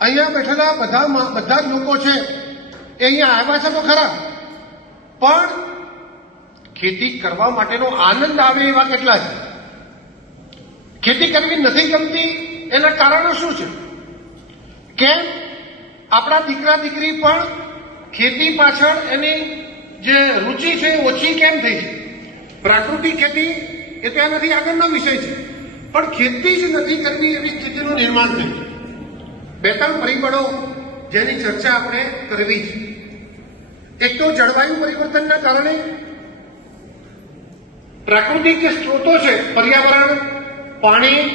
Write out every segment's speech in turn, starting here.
અહીંયા બેઠેલા બધા બધા જ લોકો છે, એ અહીંયા આવ્યા છે તો ખરા. પણ ખેતી કરવા માટેનો આનંદ આવે એવા કેટલા છે? ખેતી કરવી નથી ગમતી એના કારણો શું છે? કેમ? આપણા દીકરા દીકરી પણ ખેતી પાછળ એની જે રુચિ છે ઓછી કેમ થઈ છે? પ્રાકૃતિક ખેતી એ તો એનાથી આગળનો વિષય છે. પણ ખેતી જ નથી કરવી એવી સ્થિતિનું નિર્માણ થયું. બે ત્રણ પરિબળો જેની ચર્ચા આપણે કરવી છે. એક તો જળવાયુ પરિવર્તનના કારણે પ્રાકૃતિક જે સ્ત્રોતો છે, પર્યાવરણ, પાણી,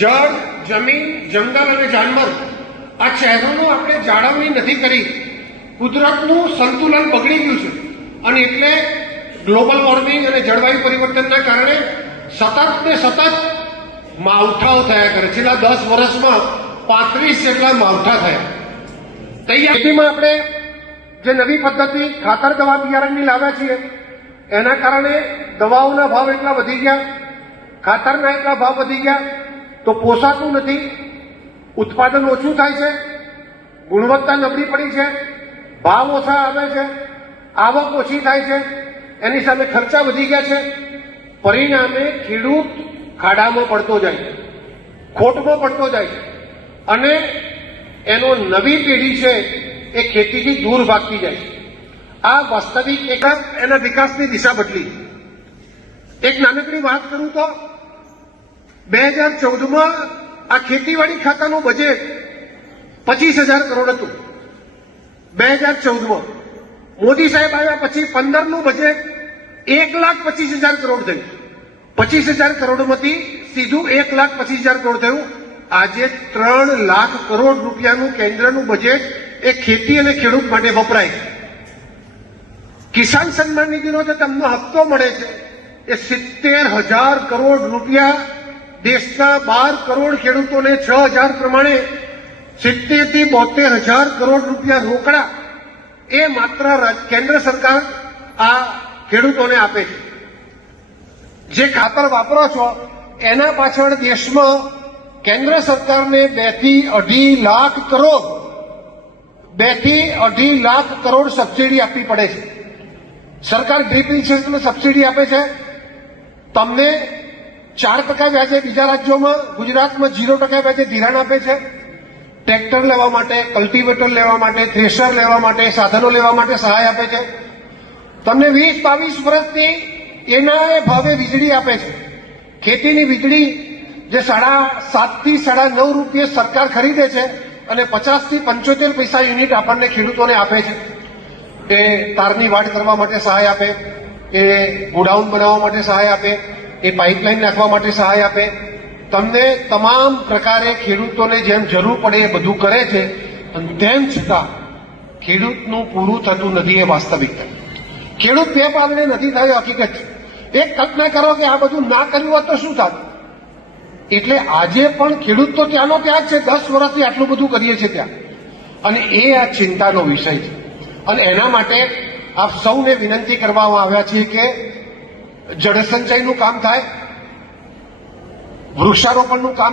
જળ, જમીન, જંગલ અને જાનવર, આ શહેરોનું આપણે જાળવણી નથી કરી. કુદરતનું સંતુલન બગડી ગયું છે. અને એટલે ગ્લોબલ વોર્મિંગ અને જળવાયુ પરિવર્તનના કારણે સતત ને સતત માવઠાઓ થયા કરે. છેલ્લા દસ વર્ષમાં પાંત્રીસ જેટલા માવઠા થયા. તૈયારીમાં આપણે જે નવી પદ્ધતિ ખાતર દવા બિયારણની લાવ્યા છીએ, એના કારણે દવાઓના ભાવ એટલા વધી ગયા, ખાતરના એટલા ભાવ વધી ગયા, તો પોસાતું નથી, ઉત્પાદન ઓછું થાય છે, ગુણવત્તા નબળી પડી છે, ભાવ ઓછા આવે છે, આવક ઓછી થાય છે, એની સામે ખર્ચા વધી ગયા છે. પરિણામે ખેડૂત ખાડામાં પડતો જાય છે, ખોટમાં પડતો જાય છે. અને એનો નવી પેઢી છે એ ખેતીથી દૂર ભાગતી જાય છે. આ વાસ્તવિક એકાદ એના વિકાસની દિશા બદલી. એક નાનકડી વાત કરું તો, બે હજાર ચૌદમાં આ ખેતીવાડી ખાતાનું બજેટ પચીસ હજાર કરોડ હતું. બે હજાર ચૌદમાં મોદી સાહેબ આવ્યા પછી પંદરનું બજેટ એક લાખ પચીસ હજાર કરોડ થયું. પચીસ હજાર કરોડમાંથી સીધું એક લાખ પચીસ હજાર કરોડ થયું. આજે ત્રણ લાખ કરોડ રૂપિયાનું કેન્દ્રનું બજેટ એ ખેતી અને ખેડૂત માટે વપરાય કિસાન સન્માન નિધિનો જે તમને હપ્તો મળે છે, એ સિત્તેર હજાર કરોડ રૂપિયા દેશના બાર કરોડ ખેડૂતોને છ હજાર પ્રમાણે સિત્તેરથી બોતેર હજાર કરોડ રૂપિયા રોકડા એ માત્ર કેન્દ્ર સરકાર આ ખેડૂતોને આપે છે. જે ખાતર વાપરો છો, એના પાછળ દેશમાં કેન્દ્ર સરકારને બેથી અઢી લાખ કરોડ બેથી અઢી લાખ કરોડ સબસિડી આપવી પડે છે. સરકાર ડ્રીપ ઇરિગેશનમાં સબસિડી આપે છે. તમને ચાર ટકા વ્યાજે બીજા રાજ્યોમાં, ગુજરાતમાં ઝીરો ટકા વ્યાજે ધિરાણ આપે છે. ટ્રેક્ટર લેવા માટે, કલ્ટિવેટર લેવા માટે, થ્રેશર લેવા માટે, સાધનો લેવા માટે સહાય આપે છે. તમને વીસ બાવીસ વર્ષથી એના એ ભાવે વીજળી આપે છે. ખેતીની વીજળી જે સાડા સાતથી સાડા નવ રૂપિયે સરકાર ખરીદે છે અને પચાસથી પંચોતેર પૈસા યુનિટ આપણને ખેડૂતોને આપે છે. કે તારની વાડ કરવા માટે સહાય આપે, એ ગોડાઉન બનાવવા માટે સહાય આપે, એ પાઇપલાઇન નાખવા માટે સહાય આપે. તમને તમામ પ્રકારે ખેડૂતોને જેમ જરૂર પડે એ બધું કરે છે, અને તેમ છતાં ખેડૂતનું પૂરું થતું નથી એ વાસ્તવિકતા. ખેડૂત બે પાલને નથી થયો હકીકત. છે એક કલ્પના કરો કે આ બધું ના કર્યું હોત તો શું થાત? એટલે આજે પણ ખેડૂત તો ત્યાંનો ત્યાં જ છે, દસ વર્ષથી આટલું બધું કરીએ છીએ ત્યાં. અને એ આ ચિંતાનો વિષય છે. અને એના માટે આપ સૌને વિનંતી કરવામાં આવ્યા છીએ કે જળસંચયનું કામ થાય, વૃક્ષારોપણનું કામ